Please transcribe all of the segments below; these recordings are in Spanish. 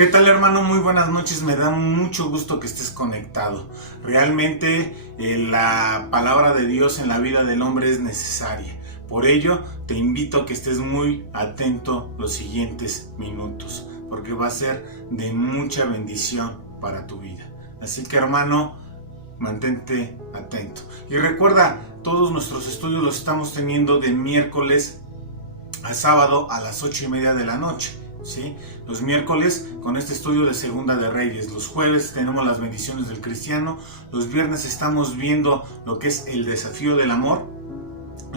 ¿Qué tal, hermano? Muy buenas noches, me da mucho gusto que estés conectado. Realmente la palabra de Dios en la vida del hombre es necesaria. Por ello, te invito a que estés muy atento los siguientes minutos, porque va a ser de mucha bendición para tu vida. Así que, hermano, mantente atento. Y recuerda, todos nuestros estudios los estamos teniendo de miércoles a sábado a las 8:30 de la noche. ¿Sí? Los miércoles con este estudio de Segunda de Reyes, los jueves tenemos las bendiciones del cristiano, los viernes estamos viendo lo que es el desafío del amor,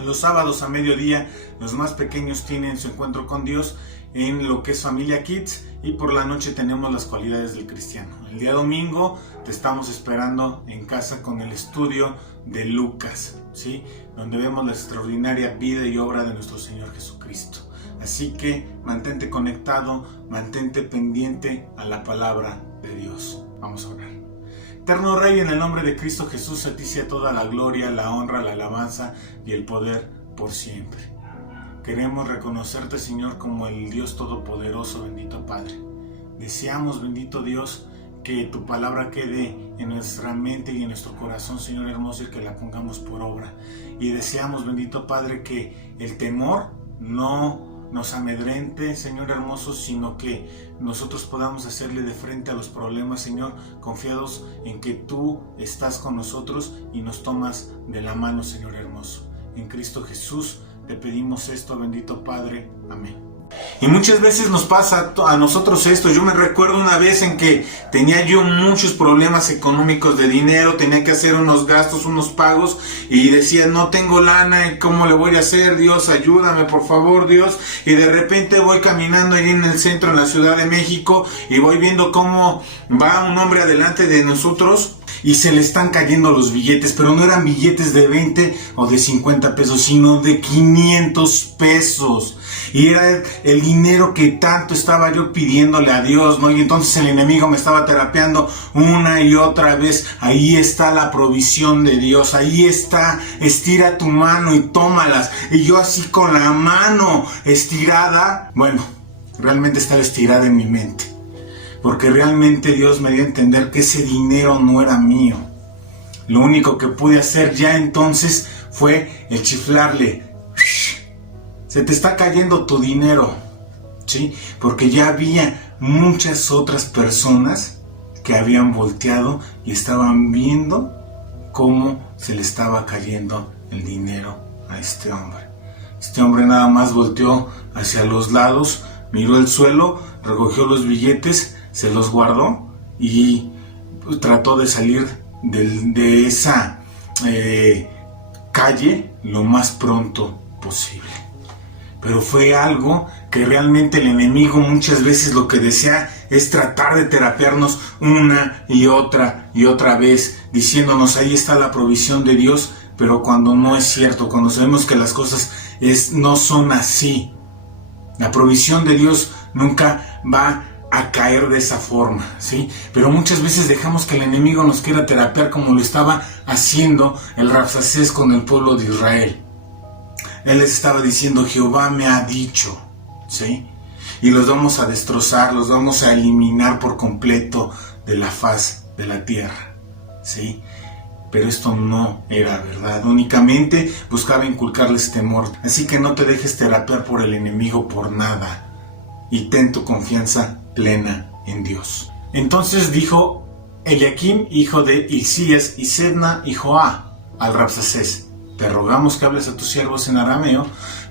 los sábados a mediodía los más pequeños tienen su encuentro con Dios en lo que es Familia Kids, y por la noche tenemos las cualidades del cristiano. El día domingo te estamos esperando en casa con el estudio de Lucas, ¿sí? Donde vemos la extraordinaria vida y obra de nuestro Señor Jesucristo. Así que mantente conectado, mantente pendiente a la palabra de Dios. Vamos a orar. Eterno Rey, en el nombre de Cristo Jesús, a ti sea toda la gloria, la honra, la alabanza y el poder por siempre. Queremos reconocerte, Señor, como el Dios Todopoderoso, bendito Padre. Deseamos, bendito Dios, que tu palabra quede en nuestra mente y en nuestro corazón, Señor hermoso, y que la pongamos por obra. Y deseamos, bendito Padre, que el temor no nos amedrente, Señor hermoso, sino que nosotros podamos hacerle de frente a los problemas, Señor, confiados en que tú estás con nosotros y nos tomas de la mano, Señor hermoso. En Cristo Jesús te pedimos esto, bendito Padre. Amén. Y muchas veces nos pasa a nosotros esto. Yo me recuerdo una vez en que tenía yo muchos problemas económicos de dinero, tenía que hacer unos gastos, unos pagos, y decía, no tengo lana, ¿cómo le voy a hacer? Dios, ayúdame, por favor, Dios. Y de repente voy caminando ahí en el centro, en la Ciudad de México, y voy viendo cómo va un hombre adelante de nosotros y se le están cayendo los billetes, pero no eran billetes de 20 o de 50 pesos, sino de 500 pesos. Y era el dinero que tanto estaba yo pidiéndole a Dios, ¿no? Y entonces el enemigo me estaba terapeando una y otra vez. Ahí está la provisión de Dios, ahí está, estira tu mano y tómalas. Y yo así con la mano estirada, bueno, realmente estaba estirada en mi mente, porque realmente Dios me dio a entender que ese dinero no era mío. Lo único que pude hacer ya entonces fue el chiflarle: se te está cayendo tu dinero, ¿sí? Porque ya había muchas otras personas que habían volteado y estaban viendo cómo se le estaba cayendo el dinero a este hombre. Este hombre nada más volteó hacia los lados, miró el suelo, recogió los billetes, se los guardó y trató de salir de esa calle lo más pronto posible. Pero fue algo que realmente el enemigo muchas veces lo que desea es tratar de terapearnos una y otra vez, diciéndonos ahí está la provisión de Dios, pero cuando no es cierto, cuando sabemos que las cosas no son así. La provisión de Dios nunca va a caer de esa forma, ¿sí? Pero muchas veces dejamos que el enemigo nos quiera terapear como lo estaba haciendo el Rabsacés con el pueblo de Israel. Él les estaba diciendo, Jehová me ha dicho, ¿sí? Y los vamos a destrozar, los vamos a eliminar por completo de la faz de la tierra, ¿sí? Pero esto no era verdad, únicamente buscaba inculcarles temor. Así que no te dejes terapear por el enemigo por nada, y ten tu confianza plena en Dios. Entonces dijo Eliakim, hijo de Hilcías, y Sebna y Joá al Rabsacés: te rogamos que hables a tus siervos en arameo,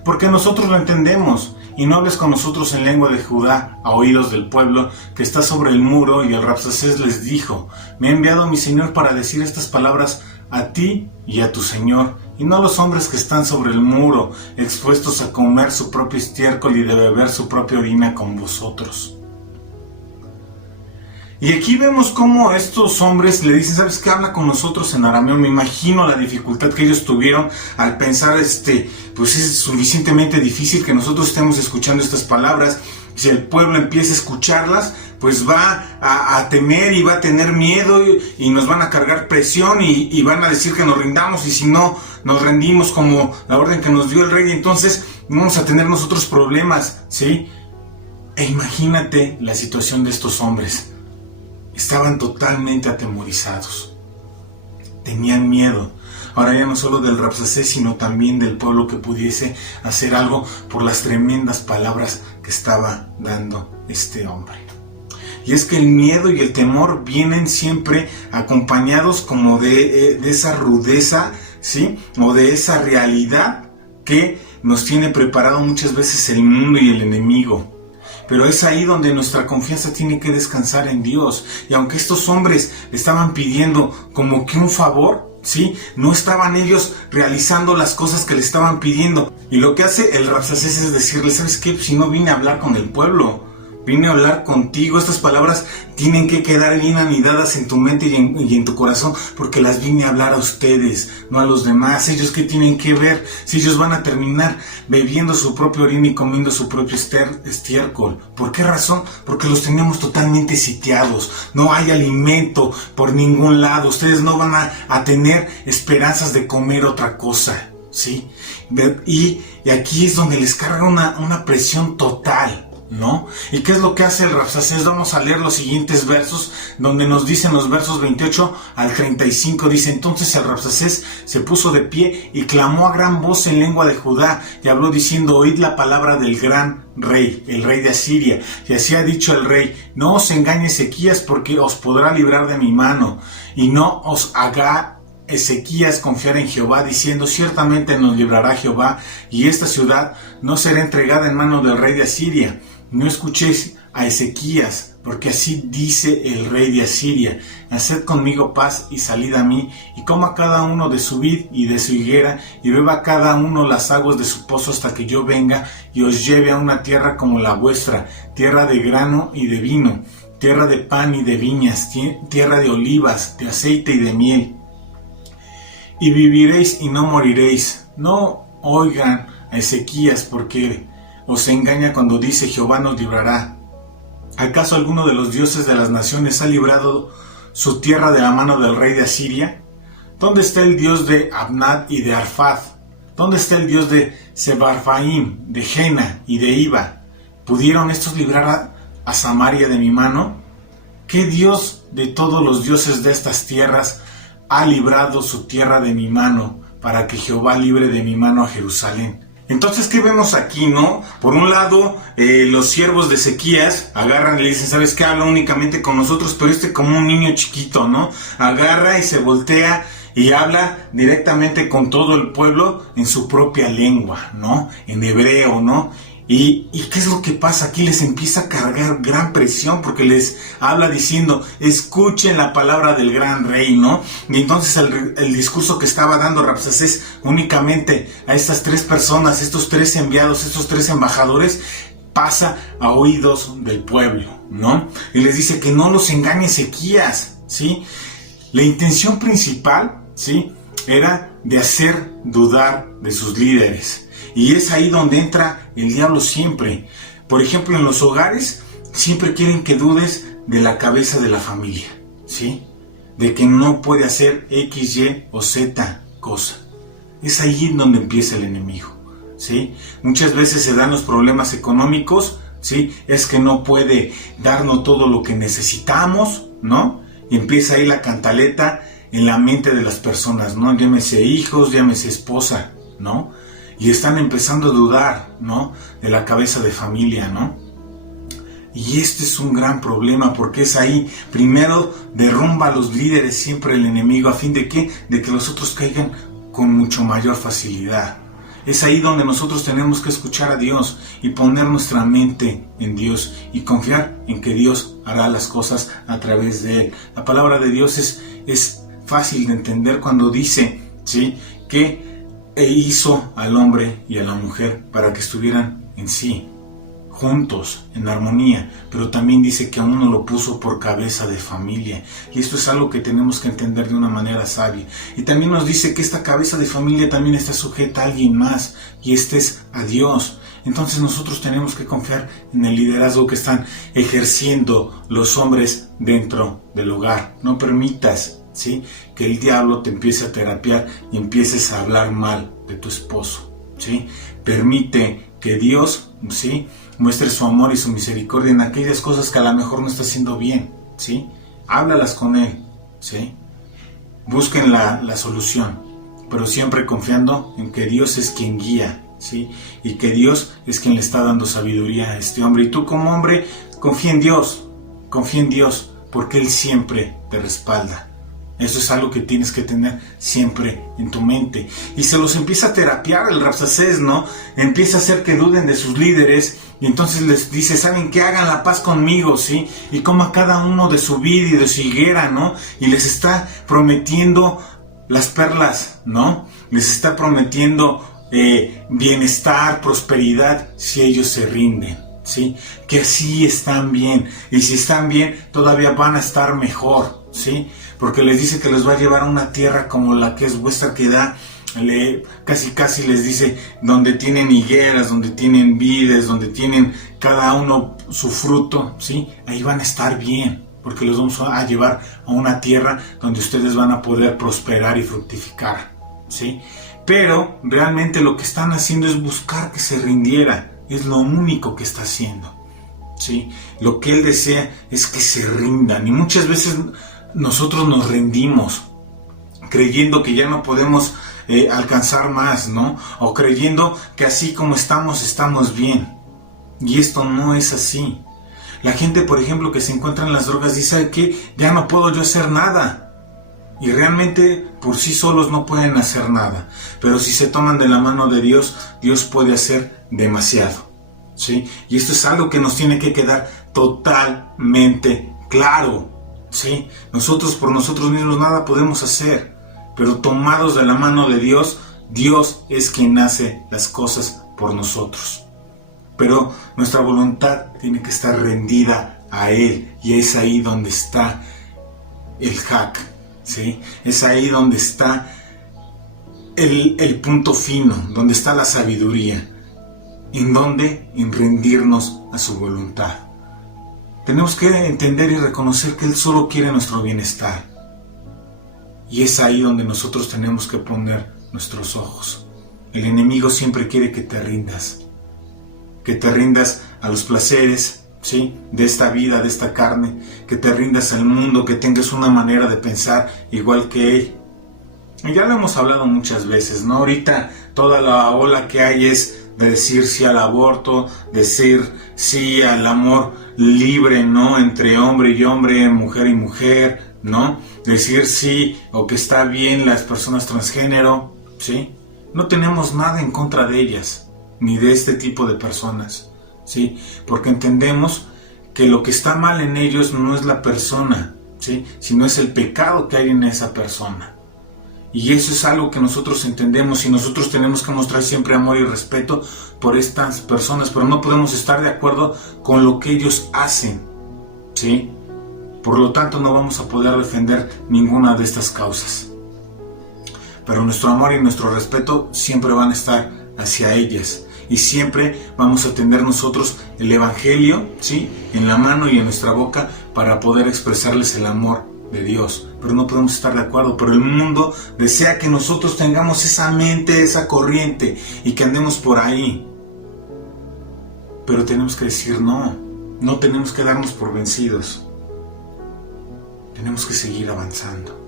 porque nosotros lo entendemos, y no hables con nosotros en lengua de Judá a oídos del pueblo que está sobre el muro. Y el Rabsacés les dijo: me ha enviado mi señor para decir estas palabras a ti y a tu señor, y no a los hombres que están sobre el muro, expuestos a comer su propio estiércol y de beber su propia orina con vosotros. Y aquí vemos cómo estos hombres le dicen, ¿sabes qué? Habla con nosotros en arameo. Me imagino la dificultad que ellos tuvieron al pensar, pues es suficientemente difícil que nosotros estemos escuchando estas palabras. Si el pueblo empieza a escucharlas, pues va a temer y va a tener miedo y nos van a cargar presión y van a decir que nos rindamos, y si no nos rendimos como la orden que nos dio el rey, entonces vamos a tener nosotros problemas, ¿sí? E imagínate la situación de estos hombres. Estaban totalmente atemorizados. Tenían miedo. Ahora ya no solo del Rabsacés, sino también del pueblo que pudiese hacer algo por las tremendas palabras que estaba dando este hombre. Y es que el miedo y el temor vienen siempre acompañados como de esa rudeza, ¿sí? O de esa realidad que nos tiene preparado muchas veces el mundo y el enemigo. Pero es ahí donde nuestra confianza tiene que descansar en Dios. Y aunque estos hombres estaban pidiendo como que un favor, ¿sí? No estaban ellos realizando las cosas que le estaban pidiendo. Y lo que hace el Rabsacés es decirle, ¿sabes qué? Si no vine a hablar con el pueblo, vine a hablar contigo. Estas palabras tienen que quedar bien anidadas en tu mente y en tu corazón, porque las vine a hablar a ustedes, no a los demás. Ellos qué tienen que ver si ellos van a terminar bebiendo su propio orina y comiendo su propio estiércol. ¿Por qué razón? Porque los tenemos totalmente sitiados. No hay alimento por ningún lado. Ustedes no van a tener esperanzas de comer otra cosa, ¿sí? Y aquí es donde les carga una presión total, ¿no? ¿Y qué es lo que hace el Rabsacés? Vamos a leer los siguientes versos, donde nos dicen los versos 28 al 35. Dice: entonces el Rabsacés se puso de pie y clamó a gran voz en lengua de Judá, y habló diciendo: oíd la palabra del gran rey, el rey de Asiria. Y así ha dicho el rey: no os engañe Ezequías, porque os podrá librar de mi mano, y no os haga Ezequías confiar en Jehová, diciendo: ciertamente nos librará Jehová, y esta ciudad no será entregada en mano del rey de Asiria. No escuchéis a Ezequías, porque así dice el rey de Asiria: haced conmigo paz y salid a mí, y coma cada uno de su vid y de su higuera, y beba cada uno las aguas de su pozo, hasta que yo venga y os lleve a una tierra como la vuestra, tierra de grano y de vino, tierra de pan y de viñas, tierra de olivas, de aceite y de miel. Y viviréis y no moriréis. No oigan a Ezequías, porque os engaña cuando dice: Jehová nos librará. ¿Acaso alguno de los dioses de las naciones ha librado su tierra de la mano del rey de Asiria? ¿Dónde está el Dios de Abnad y de Arfad? ¿Dónde está el Dios de Sebarfaim, de Jena y de Iba? ¿Pudieron estos librar a Samaria de mi mano? ¿Qué Dios de todos los dioses de estas tierras ha librado su tierra de mi mano, para que Jehová libre de mi mano a Jerusalén? Entonces, ¿qué vemos aquí, no? Por un lado, los siervos de Ezequías agarran y le dicen: ¿sabes qué? Habla únicamente con nosotros, pero como un niño chiquito, ¿no? Agarra y se voltea y habla directamente con todo el pueblo en su propia lengua, ¿no? En hebreo, ¿no? ¿Y qué es lo que pasa? Aquí les empieza a cargar gran presión, porque les habla diciendo: escuchen la palabra del gran rey, ¿no? Y entonces el discurso que estaba dando Rabsacés únicamente a estas tres personas, estos tres enviados, estos tres embajadores, pasa a oídos del pueblo, ¿no? Y les dice que no los engañe Ezequías, ¿sí? La intención principal, ¿sí?, era de hacer dudar de sus líderes. Y es ahí donde entra el diablo siempre. Por ejemplo, en los hogares siempre quieren que dudes de la cabeza de la familia, ¿sí? De que no puede hacer X, Y o Z cosa. Es ahí en donde empieza el enemigo, ¿sí? Muchas veces se dan los problemas económicos, ¿sí? Es que no puede darnos todo lo que necesitamos, ¿no? Y empieza ahí la cantaleta en la mente de las personas, ¿no? Llámese hijos, llámese esposa, ¿no? Y están empezando a dudar, ¿no?, de la cabeza de familia, ¿no? Y este es un gran problema, porque es ahí, primero derrumba a los líderes siempre el enemigo, a fin de ¿qué? De que los otros caigan con mucho mayor facilidad. Es ahí donde nosotros tenemos que escuchar a Dios y poner nuestra mente en Dios y confiar en que Dios hará las cosas a través de Él. La palabra de Dios es fácil de entender cuando dice, ¿sí?, que hizo al hombre y a la mujer para que estuvieran en sí, juntos, en armonía, pero también dice que a uno lo puso por cabeza de familia, y esto es algo que tenemos que entender de una manera sabia. Y también nos dice que esta cabeza de familia también está sujeta a alguien más, y este es a Dios. Entonces nosotros tenemos que confiar en el liderazgo que están ejerciendo los hombres dentro del hogar. No permitas, ¿sí?, que el diablo te empiece a terapiar y empieces a hablar mal de tu esposo, ¿sí? Permite que Dios, ¿sí?, muestre su amor y su misericordia en aquellas cosas que a lo mejor no está haciendo bien, ¿sí? Háblalas con Él, ¿sí? Busquen la solución, pero siempre confiando en que Dios es quien guía, ¿sí? Y que Dios es quien le está dando sabiduría a este hombre. Y tú como hombre, confía en Dios, porque Él siempre te respalda. Eso es algo que tienes que tener siempre en tu mente. Y se los empieza a terapiar el Rabsacés, ¿no? Empieza a hacer que duden de sus líderes. Y entonces les dice, ¿saben qué? Hagan la paz conmigo, ¿sí? Y coma cada uno de su vid y de su higuera, ¿no? Y les está prometiendo las perlas, ¿no? Les está prometiendo bienestar, prosperidad, si ellos se rinden, ¿sí? Que así están bien. Y si están bien, todavía van a estar mejor, ¿sí? Porque les dice que les va a llevar a una tierra como la que es vuestra, que da, casi les dice, donde tienen higueras, donde tienen vides, donde tienen cada uno su fruto, ¿sí? Ahí van a estar bien, porque los vamos a llevar a una tierra donde ustedes van a poder prosperar y fructificar, ¿sí? Pero realmente lo que están haciendo es buscar que se rindiera, es lo único que está haciendo, ¿sí? Lo que Él desea es que se rindan, y muchas veces nosotros nos rendimos creyendo que ya no podemos alcanzar más, ¿no? O creyendo que así como estamos bien. Y esto no es así. La gente, por ejemplo, que se encuentra en las drogas dice que ya no puedo yo hacer nada. Y realmente por sí solos no pueden hacer nada. Pero si se toman de la mano de Dios, Dios puede hacer demasiado, ¿sí? Y esto es algo que nos tiene que quedar totalmente claro, ¿sí? Nosotros por nosotros mismos nada podemos hacer, pero tomados de la mano de Dios, Dios es quien hace las cosas por nosotros. Pero nuestra voluntad tiene que estar rendida a Él, y es ahí donde está el hack, ¿sí? Es ahí donde está el punto fino, donde está la sabiduría, en rendirnos a su voluntad. Tenemos que entender y reconocer que Él solo quiere nuestro bienestar. Y es ahí donde nosotros tenemos que poner nuestros ojos. El enemigo siempre quiere que te rindas a los placeres, ¿sí? De esta vida, de esta carne, que te rindas al mundo, que tengas una manera de pensar igual que él. Y ya lo hemos hablado muchas veces, ¿no? Ahorita toda la ola que hay es de decir sí al aborto, decir sí al amor libre, ¿no? Entre hombre y hombre, mujer y mujer, ¿no? Decir sí o que está bien las personas transgénero, ¿sí? No tenemos nada en contra de ellas, ni de este tipo de personas, ¿sí? Porque entendemos que lo que está mal en ellos no es la persona, ¿sí? Sino es el pecado que hay en esa persona. Y eso es algo que nosotros entendemos, y nosotros tenemos que mostrar siempre amor y respeto por estas personas, pero no podemos estar de acuerdo con lo que ellos hacen, ¿sí? Por lo tanto, no vamos a poder defender ninguna de estas causas. Pero nuestro amor y nuestro respeto siempre van a estar hacia ellas, y siempre vamos a tener nosotros el Evangelio, ¿sí? En la mano y en nuestra boca para poder expresarles el amor de Dios. Pero no podemos estar de acuerdo, pero el mundo desea que nosotros tengamos esa mente, esa corriente, y que andemos por ahí. Pero tenemos que decir no tenemos que darnos por vencidos, tenemos que seguir avanzando.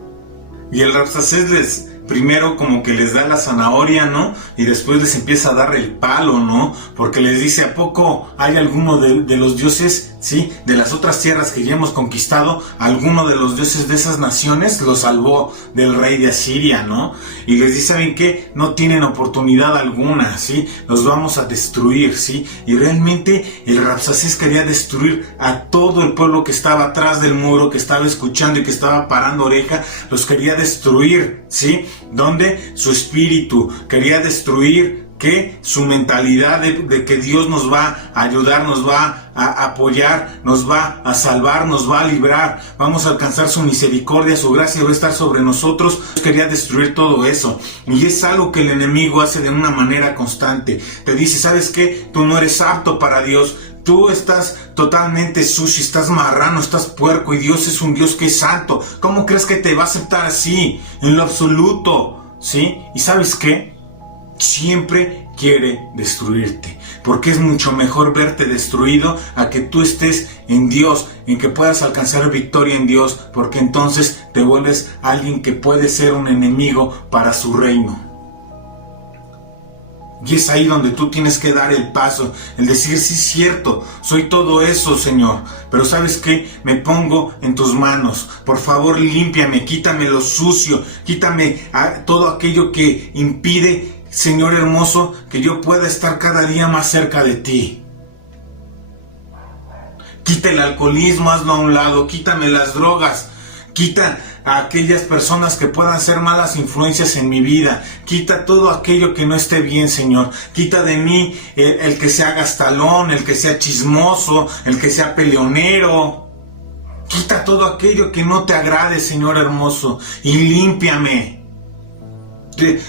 Y el Rabsacés primero como que les da la zanahoria, ¿no? Y después les empieza a dar el palo, ¿no? Porque les dice, ¿a poco hay alguno de los dioses, sí? De las otras tierras que ya hemos conquistado, alguno de los dioses de esas naciones los salvó del rey de Asiria, ¿no? Y les dice, ¿saben qué? No tienen oportunidad alguna, ¿sí? Los vamos a destruir, ¿sí? Y realmente el Rabsacés quería destruir a todo el pueblo que estaba atrás del muro, que estaba escuchando y que estaba parando oreja, los quería destruir, ¿sí? Donde su espíritu quería destruir que su mentalidad de que Dios nos va a ayudar, nos va a apoyar, nos va a salvar, nos va a librar, vamos a alcanzar su misericordia, su gracia va a estar sobre nosotros. Quería destruir todo eso, y es algo que el enemigo hace de una manera constante. Te dice, ¿sabes qué? Tú no eres apto para Dios. Tú estás totalmente sucio, estás marrano, estás puerco, y Dios es un Dios que es santo. ¿Cómo crees que te va a aceptar así? En lo absoluto, ¿sí? ¿Y sabes qué? siempre quiere destruirte, porque es mucho mejor verte destruido a que tú estés en Dios, en que puedas alcanzar victoria en Dios, porque entonces te vuelves alguien que puede ser un enemigo para su reino. Y es ahí donde tú tienes que dar el paso, el decir, sí es cierto, soy todo eso, Señor, pero ¿sabes qué? Me pongo en tus manos, por favor límpiame, quítame lo sucio, quítame todo aquello que impide, Señor hermoso, que yo pueda estar cada día más cerca de ti. Quita el alcoholismo, hazlo a un lado, quítame las drogas, quita a aquellas personas que puedan ser malas influencias en mi vida. Quita todo aquello que no esté bien, Señor. Quita de mí el que sea gastalón, el que sea chismoso, el que sea peleonero. Quita todo aquello que no te agrade, Señor hermoso, y límpiame.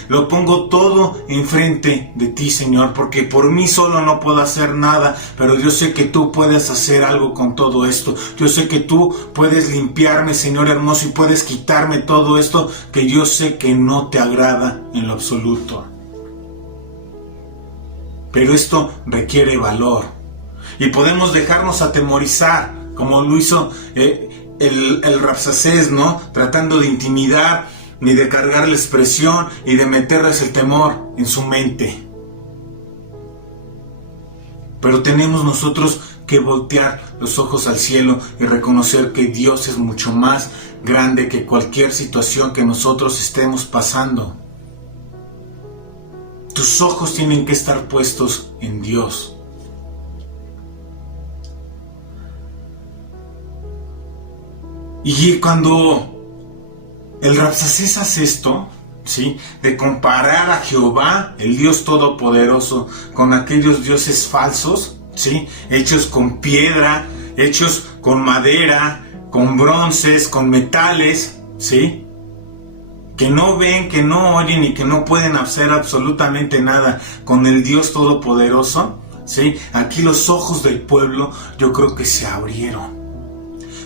Lo pongo todo enfrente de ti, Señor, porque por mí solo no puedo hacer nada, pero yo sé que tú puedes hacer algo con todo esto. Yo sé que tú puedes limpiarme, Señor hermoso, y puedes quitarme todo esto que yo sé que no te agrada en lo absoluto. Pero esto requiere valor, y podemos dejarnos atemorizar, como lo hizo el Rabsacés, ¿no? Tratando de intimidar, ni de cargarles presión y de meterles el temor en su mente. Pero tenemos nosotros que voltear los ojos al cielo y reconocer que Dios es mucho más grande que cualquier situación que nosotros estemos pasando. Tus ojos tienen que estar puestos en Dios. Y cuando el Rabsacés hace esto, ¿sí?, de comparar a Jehová, el Dios Todopoderoso, con aquellos dioses falsos, ¿sí?, hechos con piedra, hechos con madera, con bronces, con metales, ¿sí?, que no ven, que no oyen y que no pueden hacer absolutamente nada con el Dios Todopoderoso, ¿sí? Aquí los ojos del pueblo yo creo que se abrieron.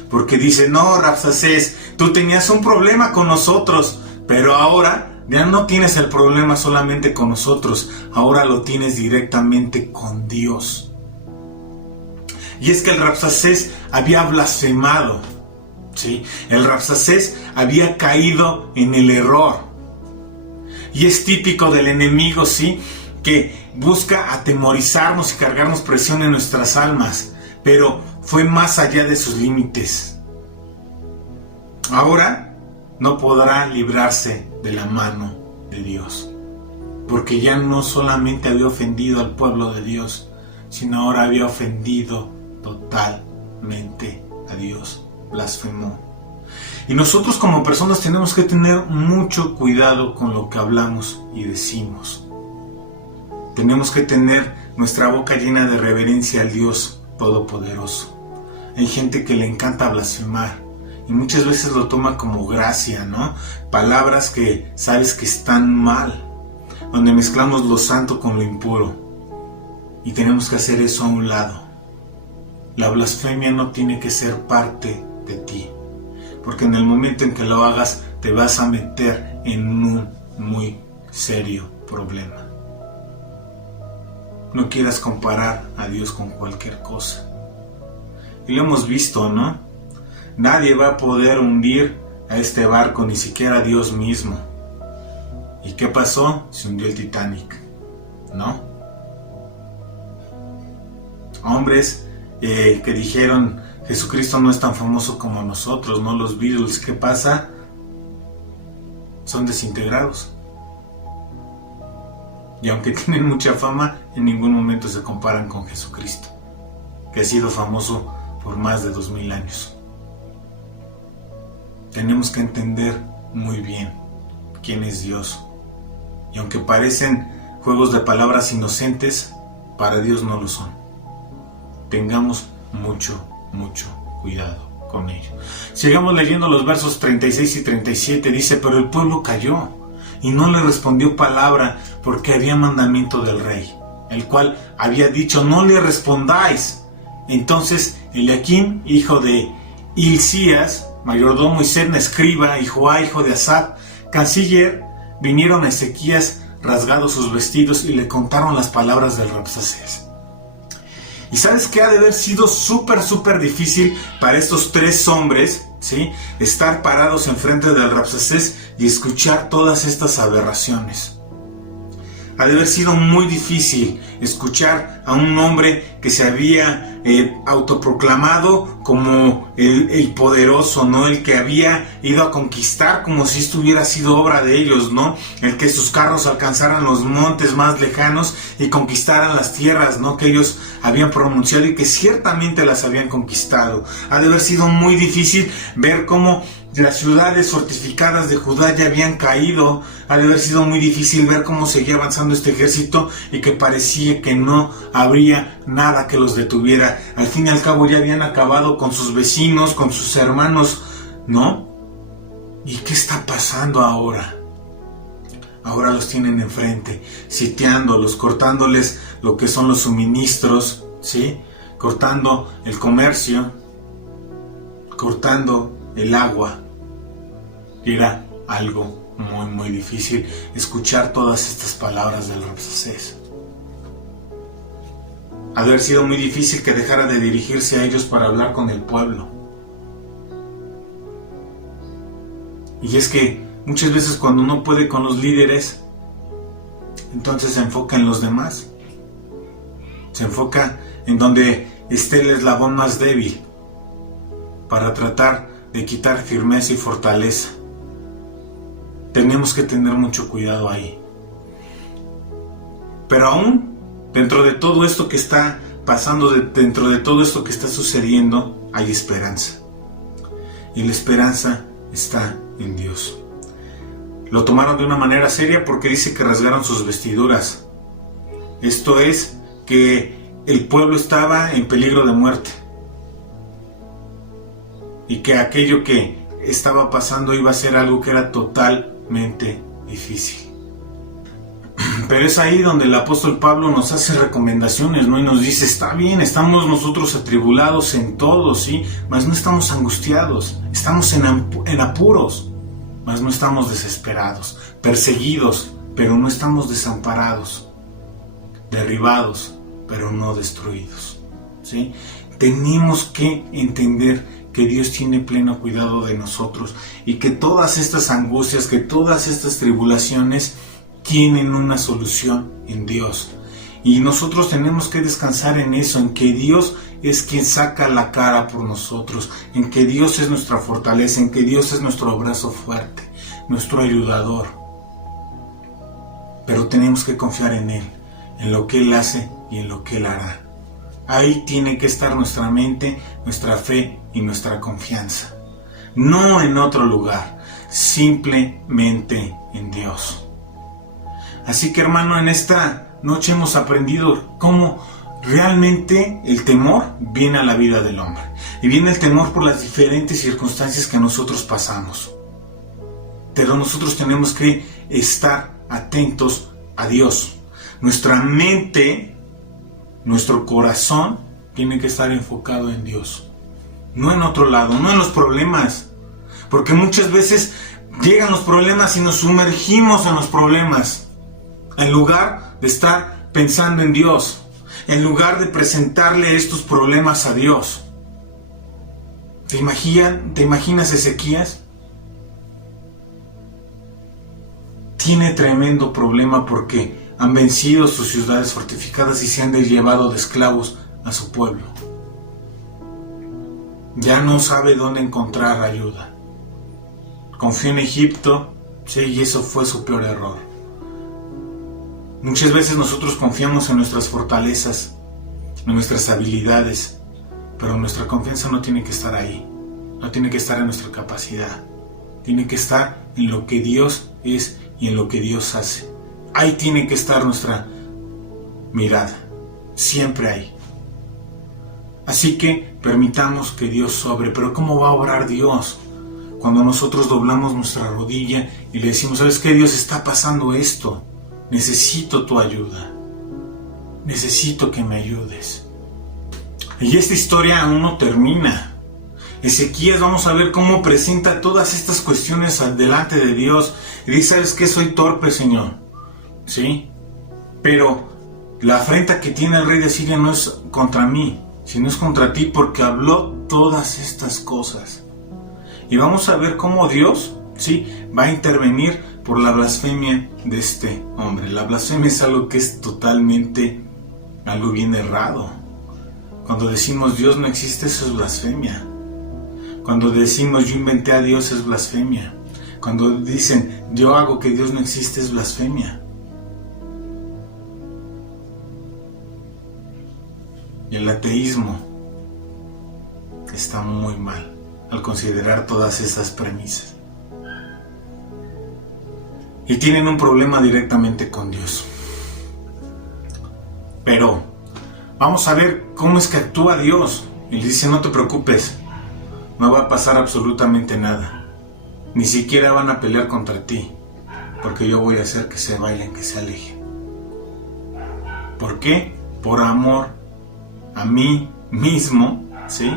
Porque dice, no, Rabsacés, tú tenías un problema con nosotros, pero ahora ya no tienes el problema solamente con nosotros, ahora lo tienes directamente con Dios. Y es que el Rabsacés había blasfemado, ¿sí? El Rabsacés había caído en el error. Y es típico del enemigo, ¿sí?, que busca atemorizarnos y cargarnos presión en nuestras almas, pero fue más allá de sus límites. Ahora no podrá librarse de la mano de Dios, porque ya no solamente había ofendido al pueblo de Dios, sino ahora había ofendido totalmente a Dios, blasfemó. Y nosotros como personas tenemos que tener mucho cuidado con lo que hablamos y decimos. Tenemos que tener nuestra boca llena de reverencia al Dios Todopoderoso. Hay gente que le encanta blasfemar y muchas veces lo toma como gracia, ¿no? Palabras que sabes que están mal, donde mezclamos lo santo con lo impuro, y tenemos que hacer eso a un lado. La blasfemia no tiene que ser parte de ti, porque en el momento en que lo hagas te vas a meter en un muy serio problema. No quieras comparar a Dios con cualquier cosa. Y lo hemos visto, ¿no? Nadie va a poder hundir a este barco, ni siquiera Dios mismo. ¿Y qué pasó? Se hundió el Titanic, ¿no? Hombres que dijeron, Jesucristo no es tan famoso como nosotros, ¿no? Los Beatles, ¿qué pasa? Son desintegrados. Y aunque tienen mucha fama, en ningún momento se comparan con Jesucristo, que ha sido famoso por más de 2000 años. Tenemos que entender muy bien quién es Dios. Y aunque parecen juegos de palabras inocentes, para Dios no lo son. Tengamos mucho cuidado con ello. Sigamos leyendo los versos 36 y 37. Dice, pero el pueblo cayó y no le respondió palabra, porque había mandamiento del rey, el cual había dicho, no le respondáis. Entonces Eliaquim, hijo de Hilcías, mayordomo, y Sebna, escriba, y Joá, hijo de Asaf, canciller, vinieron a Ezequías rasgado sus vestidos y le contaron las palabras del Rabsacés. ¿Y sabes qué? Ha de haber sido súper difícil para estos 3 hombres, ¿sí?, estar parados enfrente del Rabsacés y escuchar todas estas aberraciones. Ha de haber sido muy difícil escuchar a un hombre que se había autoproclamado como el poderoso, ¿no? El que había ido a conquistar como si esto hubiera sido obra de ellos, ¿no? El que sus carros alcanzaran los montes más lejanos y conquistaran las tierras, ¿no?, que ellos habían pronunciado y que ciertamente las habían conquistado. Ha de haber sido muy difícil ver cómo las ciudades fortificadas de Judá ya habían caído. Ha de haber sido muy difícil ver cómo seguía avanzando este ejército y que parecía que no habría nada que los detuviera. Al fin y al cabo ya habían acabado con sus vecinos, con sus hermanos, ¿no? ¿Y qué está pasando ahora? Ahora los tienen enfrente, sitiándolos, cortándoles lo que son los suministros, ¿sí?, cortando el comercio, cortando el agua. Y era algo muy difícil escuchar todas estas palabras del Rabsacés. Ha de haber sido muy difícil que dejara de dirigirse a ellos para hablar con el pueblo. Y es que muchas veces cuando uno puede con los líderes, entonces se enfoca en los demás. Se enfoca en donde esté el eslabón más débil para tratar de quitar firmeza y fortaleza. Tenemos que tener mucho cuidado ahí. Pero aún dentro de todo esto que está pasando, dentro de todo esto que está sucediendo, hay esperanza. Y la esperanza está en Dios. Lo tomaron de una manera seria porque dice que rasgaron sus vestiduras. Esto es que el pueblo estaba en peligro de muerte. Y que aquello que estaba pasando iba a ser algo que era totalmente difícil. Pero es ahí donde el apóstol Pablo nos hace recomendaciones, ¿no? Y nos dice, está bien, estamos nosotros atribulados en todo, ¿sí? Mas no estamos angustiados, estamos en apuros, mas no estamos desesperados, perseguidos, pero no estamos desamparados, derribados, pero no destruidos, ¿sí? Tenemos que entender que Dios tiene pleno cuidado de nosotros y que todas estas angustias, que todas estas tribulaciones tienen una solución en Dios. Y nosotros tenemos que descansar en eso, en que Dios es quien saca la cara por nosotros, en que Dios es nuestra fortaleza, en que Dios es nuestro brazo fuerte, nuestro ayudador. Pero tenemos que confiar en Él, en lo que Él hace y en lo que Él hará. Ahí tiene que estar nuestra mente, nuestra fe y nuestra confianza. No en otro lugar, simplemente en Dios. Así que, hermano, en esta noche hemos aprendido cómo realmente el temor viene a la vida del hombre. Y viene el temor por las diferentes circunstancias que nosotros pasamos. Pero nosotros tenemos que estar atentos a Dios. Nuestra mente, nuestro corazón tiene que estar enfocado en Dios. No en otro lado, no en los problemas. Porque muchas veces llegan los problemas y nos sumergimos en los problemas. En lugar de estar pensando en Dios. En lugar de presentarle estos problemas a Dios. ¿Te imaginas Ezequías? Tiene tremendo problema porque han vencido sus ciudades fortificadas y se han llevado de esclavos a su pueblo. Ya no sabe dónde encontrar ayuda. Confió en Egipto, sí, y eso fue su peor error. Muchas veces nosotros confiamos en nuestras fortalezas, en nuestras habilidades, pero nuestra confianza no tiene que estar ahí, no tiene que estar en nuestra capacidad, tiene que estar en lo que Dios es y en lo que Dios hace. Ahí tiene que estar nuestra mirada, siempre ahí. Así que permitamos que Dios sobre. Pero ¿cómo va a obrar Dios? Cuando nosotros doblamos nuestra rodilla y le decimos, ¿sabes qué? Dios, está pasando esto. Necesito tu ayuda. Necesito que me ayudes. Y esta historia aún no termina. Ezequías, vamos a ver cómo presenta todas estas cuestiones delante de Dios. Y dice, ¿sabes qué? Soy torpe, Señor. ¿sí? Pero la afrenta que tiene el rey de Siria no es contra mí, sino es contra ti, porque habló todas estas cosas. Y vamos a ver cómo Dios, ¿sí?, va a intervenir por la blasfemia de este hombre. La blasfemia es algo que es totalmente algo bien errado. Cuando decimos Dios no existe, eso es blasfemia. Cuando decimos yo inventé a Dios, es blasfemia. Cuando dicen yo hago que Dios no existe, es blasfemia. Y el ateísmo está muy mal al considerar todas esas premisas. Y tienen un problema directamente con Dios. Pero vamos a ver cómo es que actúa Dios. Y le dice, no te preocupes, no va a pasar absolutamente nada. Ni siquiera van a pelear contra ti, porque yo voy a hacer que se vayan, que se alejen. ¿Por qué? Por amor a mí mismo, ¿sí?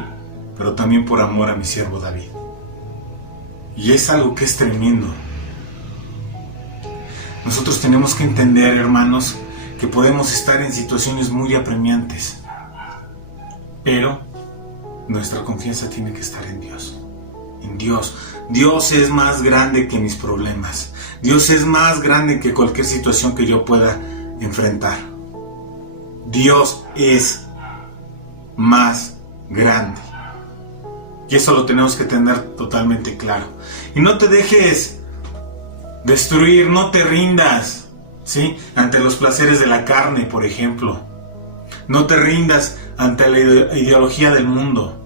Pero también por amor a mi siervo David. Y es algo que es tremendo. Nosotros tenemos que entender, hermanos, que podemos estar en situaciones muy apremiantes, pero nuestra confianza tiene que estar en Dios. En Dios. Dios es más grande que mis problemas. Dios es más grande que cualquier situación que yo pueda enfrentar. Dios es más grande. Y eso lo tenemos que tener totalmente claro. Y no te dejes destruir, no te rindas, ¿sí?, ante los placeres de la carne, por ejemplo. No te rindas ante la ideología del mundo.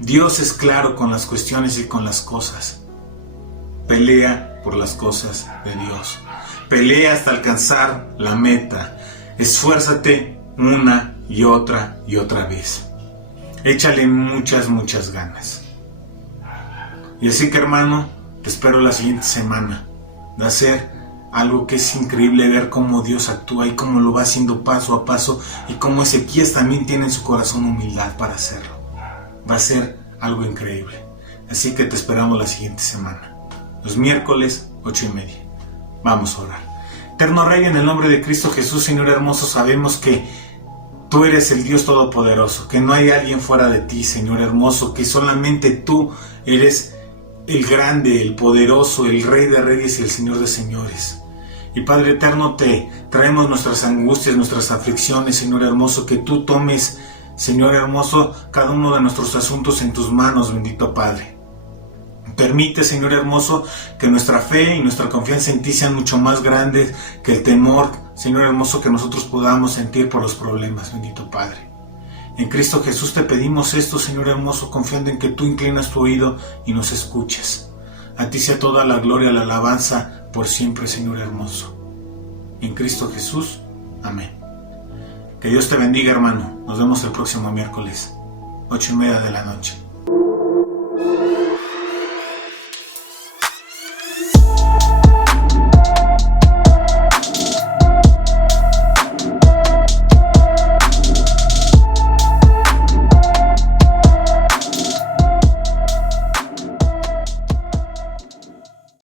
Dios es claro con las cuestiones y con las cosas. Pelea por las cosas de Dios. Pelea hasta alcanzar la meta. Esfuérzate una y otra vez. Échale muchas ganas. Y así que, hermano, te espero la siguiente semana de hacer algo que es increíble, ver cómo Dios actúa y cómo lo va haciendo paso a paso, y cómo Ezequías también tiene en su corazón humildad para hacerlo. Va a ser algo increíble. Así que te esperamos la siguiente semana, los miércoles 8:30. Vamos a orar. Eterno Rey, en el nombre de Cristo Jesús, Señor hermoso, sabemos que tú eres el Dios Todopoderoso, que no hay alguien fuera de ti, Señor hermoso, que solamente tú eres el grande, el poderoso, el Rey de Reyes y el Señor de Señores. Y Padre eterno, te traemos nuestras angustias, nuestras aflicciones, Señor hermoso, que tú tomes, Señor hermoso, cada uno de nuestros asuntos en tus manos, bendito Padre. Permite, Señor hermoso, que nuestra fe y nuestra confianza en ti sean mucho más grandes que el temor, Señor hermoso, que nosotros podamos sentir por los problemas, bendito Padre. En Cristo Jesús te pedimos esto, Señor hermoso, confiando en que tú inclinas tu oído y nos escuches. A ti sea toda la gloria, la alabanza por siempre, Señor hermoso. En Cristo Jesús, amén. Que Dios te bendiga, hermano. Nos vemos el próximo miércoles, 8:30 de la noche.